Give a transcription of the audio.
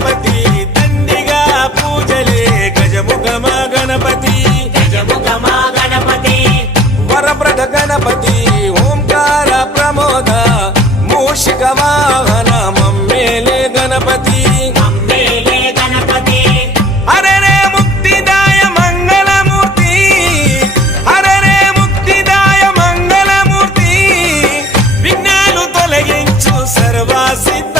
గణపతి దండిగా పూజలే గజముఖమ గణపతి వరప్రద గణపతి ఓంకార ప్రమోద మూషిక వాహన మమ్మేలే గణపతి హరరే ముక్తిదాయ మంగళమూర్తి హరరే ముక్తిదాయ మంగళమూర్తి విఘ్నాలు తొలగించు సర్వసిద్ధ